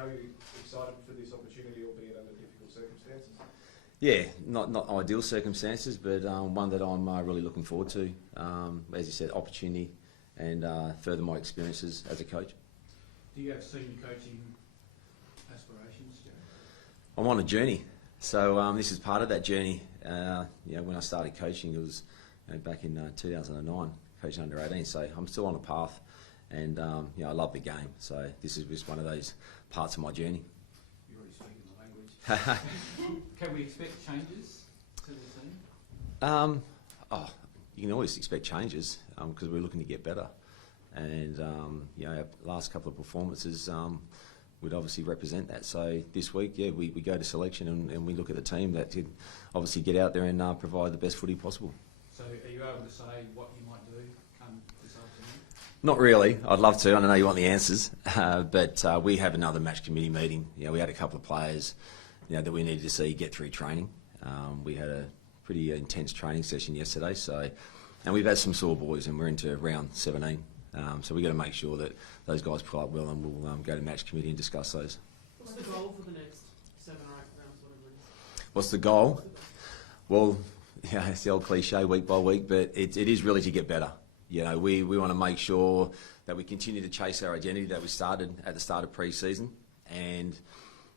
How are you excited for this opportunity, albeit under difficult circumstances? Yeah, not ideal circumstances, but one that I'm really looking forward to. As you said, opportunity and further my experiences as a coach. Do you have senior coaching aspirations, Jarrad? I'm on a journey, so this is part of that journey. When I started coaching, it was back in 2009, coaching under 18. So I'm still on a path, and I love the game. So this is just one of those parts of my journey. You're already speaking the language. Can we expect changes to the team? You can always expect changes because we're looking to get better, and our last couple of performances would obviously represent that. So this week, we go to selection and we look at the team that could obviously get out there and provide the best footy possible. So are you able to say what you might do come this afternoon? Not really. I'd love to. I know you want the answers, but we have another match committee meeting. We had a couple of players that we needed to see get through training. We had a pretty intense training session yesterday, and we've had some sore boys, and we're into round 17. So we've got to make sure that those guys pull up well, and we'll go to match committee and discuss those. What's the goal for the next 7 or 8 rounds? What's the goal? Well, it's the old cliche, week by week, but it is really to get better. We want to make sure that we continue to chase our identity that we started at the start of pre-season, and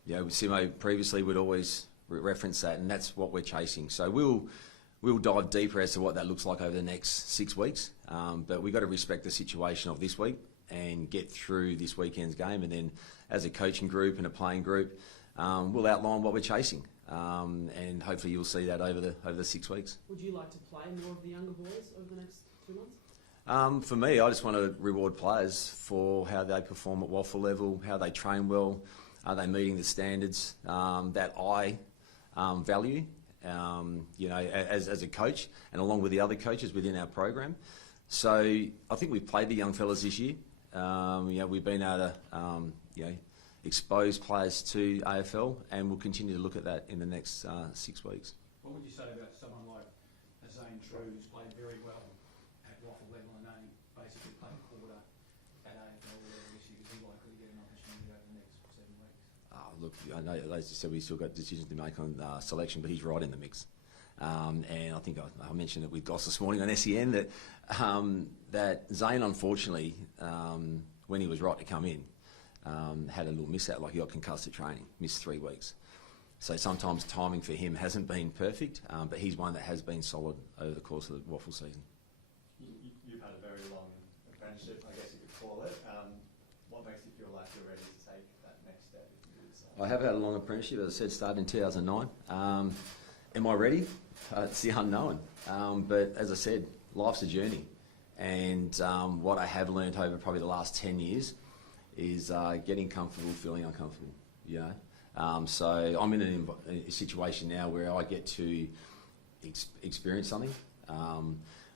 Simo previously would always reference that, and that's what we're chasing. So we'll dive deeper as to what that looks like over the next 6 weeks, but we've got to respect the situation of this week and get through this weekend's game, and then as a coaching group and a playing group, we'll outline what we're chasing, and hopefully you'll see that over the 6 weeks. Would you like to play more of the younger boys over the next 2 months? For me, I just want to reward players for how they perform at WAFL level, how they train well, are they meeting the standards that I value, as a coach, and along with the other coaches within our program. So I think we've played the young fellas this year. We've been able to expose players to AFL, and we'll continue to look at that in the next 6 weeks. What would you say about someone like Zane True, who's played very well at WAFL level and only basically played a quarter at AFL level this year? Is he likely to get an opportunity over the next 7 weeks? Look, I know, as you said, we've still got decisions to make on selection, but he's right in the mix. And I think I mentioned it with Goss this morning on SEN that Zane, unfortunately, when he was right to come in, had a little miss out, like he got concussed at training, missed 3 weeks. So sometimes timing for him hasn't been perfect, but he's one that has been solid over the course of the WAFL season. You've had a very long apprenticeship, I guess you could call it. What makes you feel like you're ready to take that next step? I have had a long apprenticeship, as I said, started in 2009. Am I ready? It's the unknown. But as I said, life's a journey. And what I have learned over probably the last 10 years is getting comfortable, feeling uncomfortable. So I'm in a situation now where I get to experience something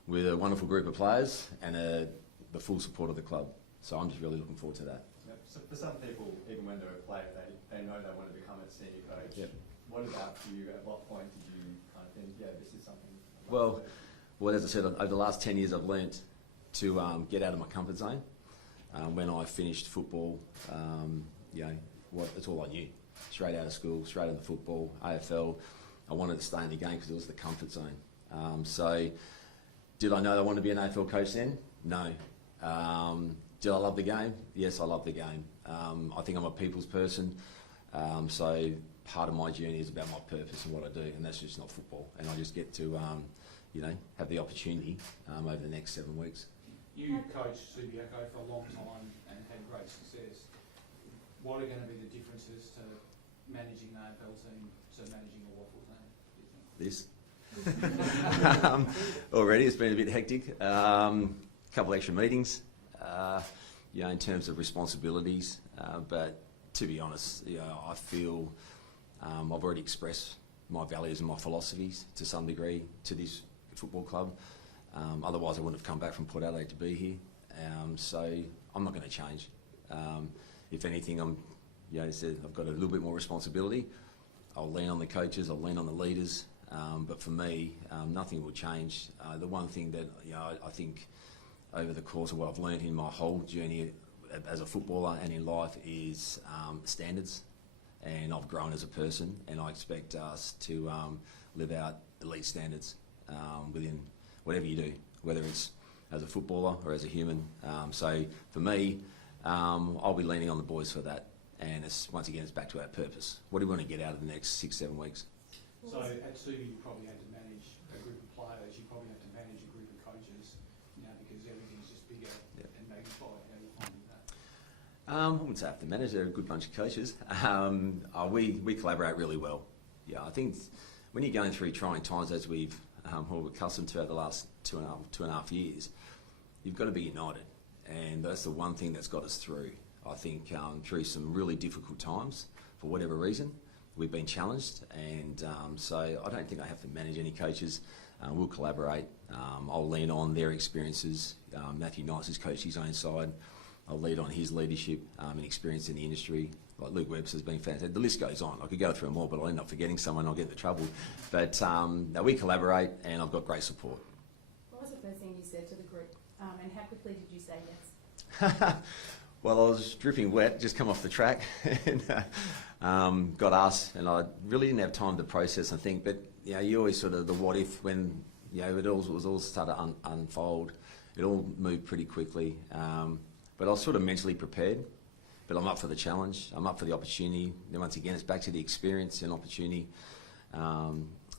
with a wonderful group of players and the full support of the club. So I'm just really looking forward to that. Yep. So for some people, even when they're a player, they know they want to become a senior coach. Yep. What about you? At what point did you kind of think, this is something? Well, as I said, over the last 10 years, I've learnt to get out of my comfort zone. When I finished football, that's all I knew. Straight out of school, straight into football, AFL. I wanted to stay in the game because it was the comfort zone. So, did I know that I wanted to be an AFL coach then? No. Did I love the game? Yes, I love the game. I think I'm a people's person. So part of my journey is about my purpose and what I do, and that's just not football. And I just get to, have the opportunity over the next 7 weeks. You coached Subiaco for a long time and had great success. What are going to be the differences to managing an AFL team to managing a WAFL team? This. Already, it's been a bit hectic. Couple extra meetings, in terms of responsibilities. But to be honest, I feel I've already expressed my values and my philosophies to some degree to this football club. Otherwise, I wouldn't have come back from Port Adelaide to be here. So I'm not going to change. If anything, I've got a little bit more responsibility. I'll lean on the coaches, I'll lean on the leaders. But for me, nothing will change. The one thing that I think over the course of what I've learned in my whole journey as a footballer and in life is standards. And I've grown as a person, and I expect us to live out elite standards within whatever you do, whether it's as a footballer or as a human. So for me, I'll be leaning on the boys for that. And once again, it's back to our purpose. What do we want to get out of the next 6-7 weeks? So at Footy, you probably had to manage a group of players. You probably have to manage a group of coaches now because everything's just bigger and magnified. How do you find that? I wouldn't say I have to manage. They're a good bunch of coaches. We collaborate really well. Yeah, I think when you're going through trying times as we've all accustomed to over the last two and a half years, you've got to be united. And that's the one thing that's got us through. I think through some really difficult times, for whatever reason, we've been challenged. And so I don't think I have to manage any coaches. We'll collaborate. I'll lean on their experiences. Matthew Knight's has coached his own side. I'll lead on his leadership and experience in the industry. Like Luke Webster's been fantastic. The list goes on. I could go through them all, but I'll end up forgetting someone. I'll get into trouble. But no, we collaborate, and I've got great support. What was the first thing you said to the group, and how quickly did you say yes? Well, I was dripping wet, just come off the track, and got asked, and I really didn't have time to process and think. But you always sort of the what if when it all started to unfold. It all moved pretty quickly, but I was sort of mentally prepared. But I'm up for the challenge. I'm up for the opportunity. Then once again, it's back to the experience and opportunity.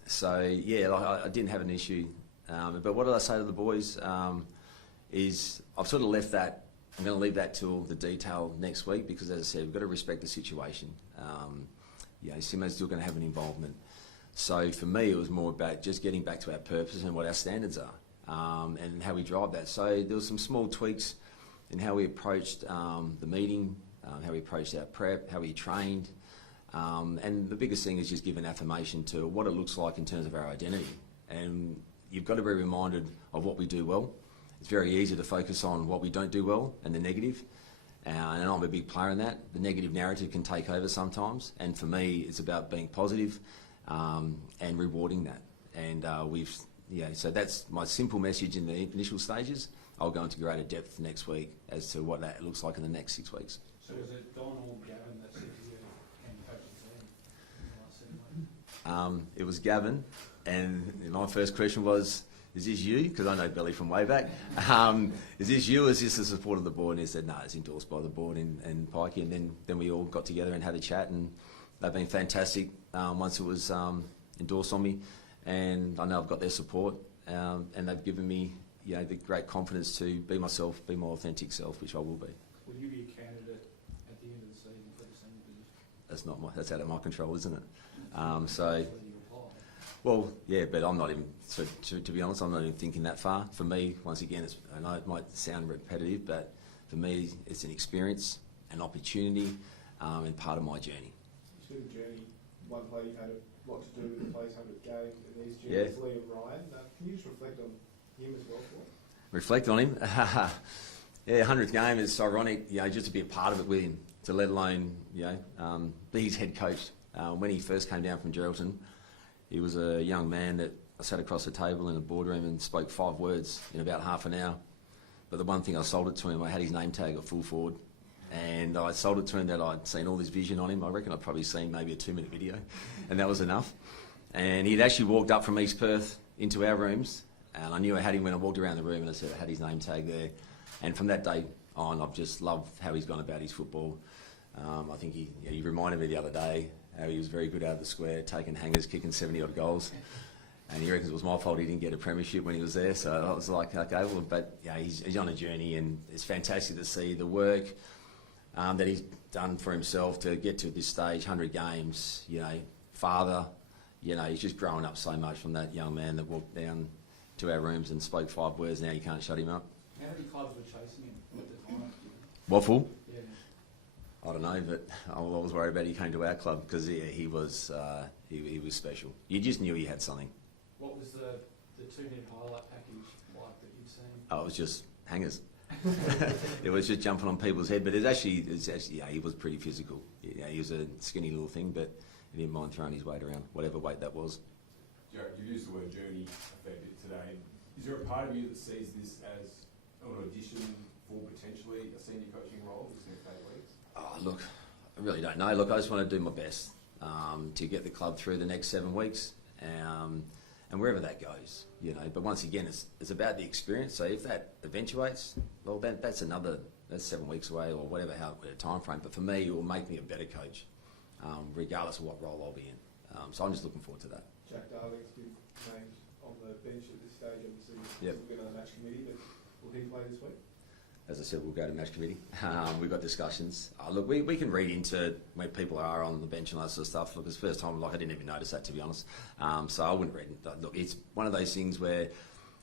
So yeah, I didn't have an issue. But what did I say to the boys? Is I've sort of left that. I'm going to leave that till the detail next week because, as I said, we've got to respect the situation. Simo's still going to have an involvement. So for me, it was more about just getting back to our purpose and what our standards are and how we drive that. So there were some small tweaks in how we approached the meeting, how we approached our prep, how we trained. And the biggest thing is just giving affirmation to what it looks like in terms of our identity. And you've got to be reminded of what we do well. It's very easy to focus on what we don't do well and the negative, and I'm a big player in that. The negative narrative can take over sometimes, and for me, it's about being positive and rewarding that. And so that's my simple message in the initial stages. I'll go into greater depth next week as to what that looks like in the next 6 weeks. So was it Don or Gavin that said to you, can you coach the team? It was Gavin, and my first question was, is this you? Because I know Billy from way back. Is this you or is this the support of the board? And he said, no, it's endorsed by the board and Pikey. And then we all got together and had a chat, and they've been fantastic once it was endorsed on me. And I know I've got their support, and they've given me the great confidence to be myself, be my authentic self, which I will be. Will you be a candidate at the end of the season for the senior position? That's out of my control, isn't it? Well, yeah, but I'm not even, so to be honest, I'm not even thinking that far. For me, once again, I know it might sound repetitive, but for me, it's an experience, an opportunity, and part of my journey. It's been a journey. One player you've had a lot to do with the play's 100th game in these journeys, Liam Ryan. Can you just reflect on him as well for us? Reflect on him? Yeah, 100th game, it's ironic, just to be a part of it with him, to let alone, be his head coach. When he first came down from Geraldton, he was a young man that I sat across the table in a boardroom and spoke 5 words in about half an hour. But the one thing I sold it to him, I had his name tag at full forward. And I sold it to him that I'd seen all this vision on him. I reckon I'd probably seen maybe a 2-minute video, and that was enough. And he'd actually walked up from East Perth into our rooms, and I knew I had him when I walked around the room, and I said I had his name tag there. And from that day on, I've just loved how he's gone about his football. I think he reminded me the other day how he was very good out of the square, taking hangers, kicking 70-odd goals. And he reckons it was my fault he didn't get a premiership when he was there. So I was like, okay, well, but he's on a journey, and it's fantastic to see the work that he's done for himself to get to this stage, 100 games, father, he's just grown up so much from that young man that walked down to our rooms and spoke 5 words. Now you can't shut him up. How many clubs were chasing him at the time? Waffle? Yeah. I don't know, but I was worried about he came to our club because he was special. You just knew he had something. What was the 2-minute highlight package like that you'd seen? Oh, it was just hangers. It was just jumping on people's head, but it's actually he was pretty physical. He was a skinny little thing, but he didn't mind throwing his weight around, whatever weight that was. Jarrad, you used the word journey a fair bit today. Is there a part of you that sees this as an audition for potentially a senior coaching role in the next 8 weeks? Oh, look, I really don't know. Look, I just want to do my best to get the club through the next 7 weeks, and wherever that goes, you know. But once again, it's about the experience. So if that eventuates, well, that's 7 weeks away or whatever time frame. But for me, it will make me a better coach, regardless of what role I'll be in. So I'm just looking forward to that. Jack Darling's been named on the bench at this stage. Obviously, Yep. we'll get on the match committee, but will he play this week? As I said, we'll go to match committee. We've got discussions. Look, we can read into where people are on the bench and that sort of stuff. Look, it's the first time, I didn't even notice that, to be honest. So I wouldn't read it. Look, it's one of those things where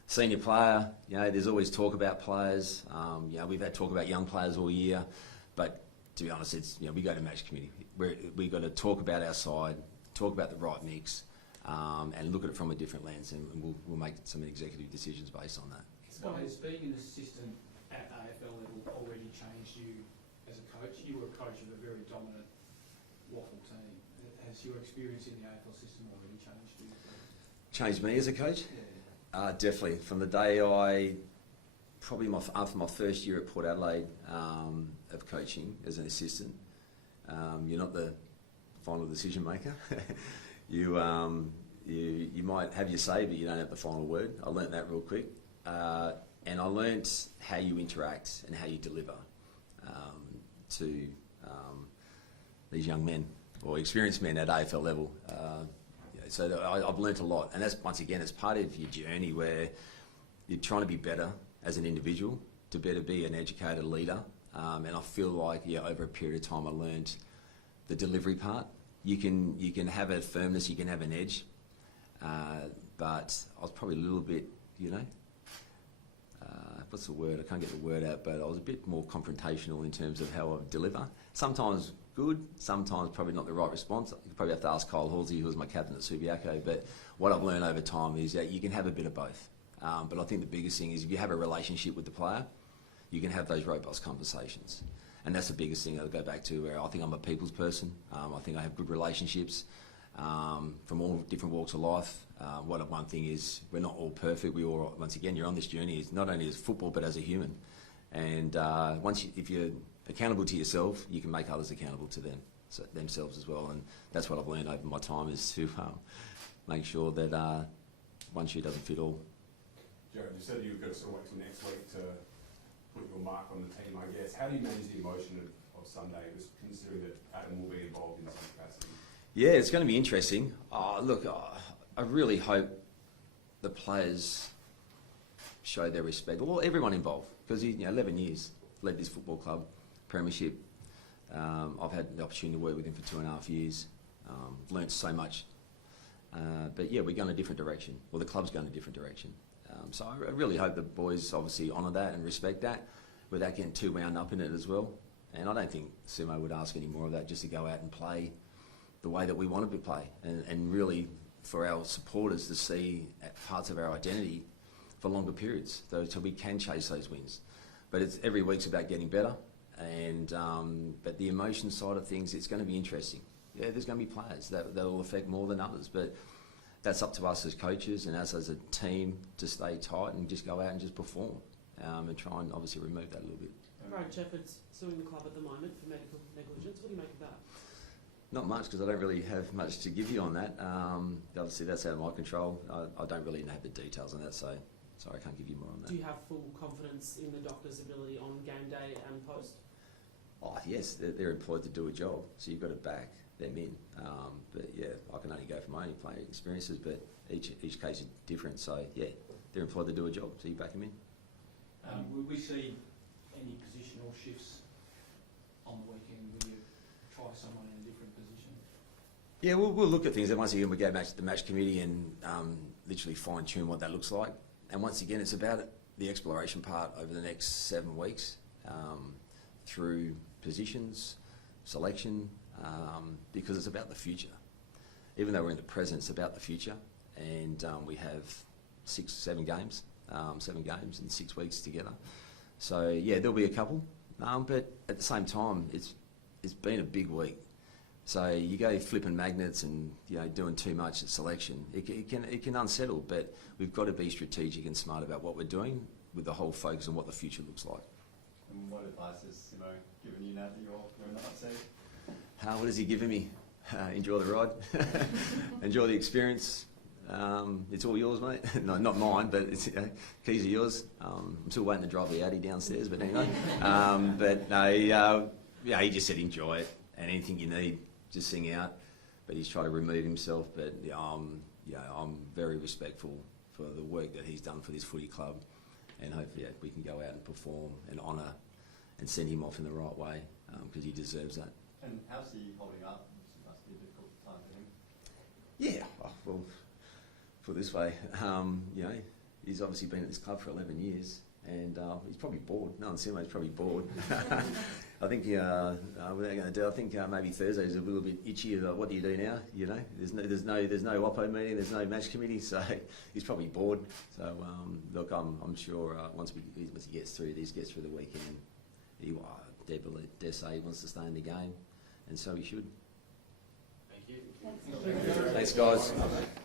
senior player, there's always talk about players. We've had talk about young players all year. But to be honest, it's we go to match committee. We've got to talk about our side, talk about the right mix, and look at it from a different lens, and we'll make some executive decisions based on that. Has being an assistant at AFL level already changed you as a coach? You were a coach of a very dominant waffle team. Has your experience in the AFL system already changed you? Changed me as a coach? Yeah. Definitely. From the day after my first year at Port Adelaide of coaching as an assistant, you're not the final decision maker. You might have your say, but you don't have the final word. I learnt that real quick. And I learnt how you interact and how you deliver to these young men or experienced men at AFL level. So I've learnt a lot, and that's, once again, it's part of your journey where you're trying to be better as an individual, to better be an educated leader. And I feel like, over a period of time, I learnt the delivery part. You can have a firmness, you can have an edge, but I was probably a little bit, what's the word? I can't get the word out, but I was a bit more confrontational in terms of how I deliver. Sometimes good, sometimes probably not the right response. You probably have to ask Kyle Halsey, who was my captain at Subiaco, but what I've learned over time is that you can have a bit of both. But I think the biggest thing is if you have a relationship with the player, you can have those robust conversations. And that's the biggest thing I'll go back to, where I think I'm a people's person. I think I have good relationships from all different walks of life. One thing is, we're not all perfect. We all, once again, you're on this journey, not only as football, but as a human. And if you're accountable to yourself, you can make others accountable to themselves as well. And that's what I've learned over my time, is to make sure that one shoe doesn't fit all. Jarrad, you said you've got to sort of wait till next week to put your mark on the team, I guess. How do you manage the emotion of Sunday, just considering that Adam will be involved in some capacity? Yeah, it's going to be interesting. Look, I really hope the players show their respect. Well, everyone involved, because 11 years, led this football club, premiership. I've had the opportunity to work with him for 2.5 years. Learnt so much. But yeah, we're going a different direction. Well, the club's going a different direction. So I really hope the boys obviously honour that and respect that, without getting too wound up in it as well. And I don't think Sumo would ask any more of that, just to go out and play the way that we want to play, and really for our supporters to see parts of our identity for longer periods, so we can chase those wins. But every week's about getting better, and but the emotion side of things, it's going to be interesting. Yeah, there's going to be players that will affect more than others, but that's up to us as coaches and us as a team to stay tight and just go out and just perform, and try and obviously remove that a little bit. Craig Shepard's suing the club at the moment for medical negligence. What do you make of that? Not much, because I don't really have much to give you on that. Obviously, that's out of my control. I don't really have the details on that, so sorry, I can't give you more on that. Do you have full confidence in the doctor's ability on game day and post? Oh, yes, they're employed to do a job, so you've got to back them in. But yeah, I can only go from my own playing experiences, but each case is different. So yeah, they're employed to do a job, so you back them in. Will we see any positional shifts on the weekend? Will you try someone in a different position? Yeah, we'll look at things, and once again we go back to the match committee and literally fine tune what that looks like. And once again, it's about the exploration part over the next 7 weeks, through positions, selection, because it's about the future. Even though we're in the present, it's about the future, and we have 7 games in 6 weeks together. So yeah, there'll be a couple, but at the same time, it's been a big week. So you go flipping magnets and doing too much at selection, it can unsettle. But we've got to be strategic and smart about what we're doing, with the whole focus on what the future looks like. And what advice has Simo given you now that you're in the hot seat? What has he given me? Enjoy the ride. Enjoy the experience. It's all yours, mate. No, not mine, but it's, keys are yours. I'm still waiting to drive the Audi downstairs, but anyway. But no, yeah, he just said enjoy it, and anything you need, just sing out. But he's tried to remove himself. But I'm very respectful for the work that he's done for this footy club, and hopefully we can go out and perform and honour and send him off in the right way, because he deserves that. And how's he holding up? It must be a difficult time for him. Yeah, well, put it this way, he's obviously been at this club for 11 years, and he's probably bored. No one Simo's probably bored. I think what they're going to do, I think maybe Thursday's a little bit itchy about what do you do now? You know, there's no Oppo meeting, there's no match committee, so he's probably bored. So look, I'm sure once he gets through this, gets through the weekend, dare say he wants to stay in the game, and so he should. Thank you. Thanks. Thanks, guys.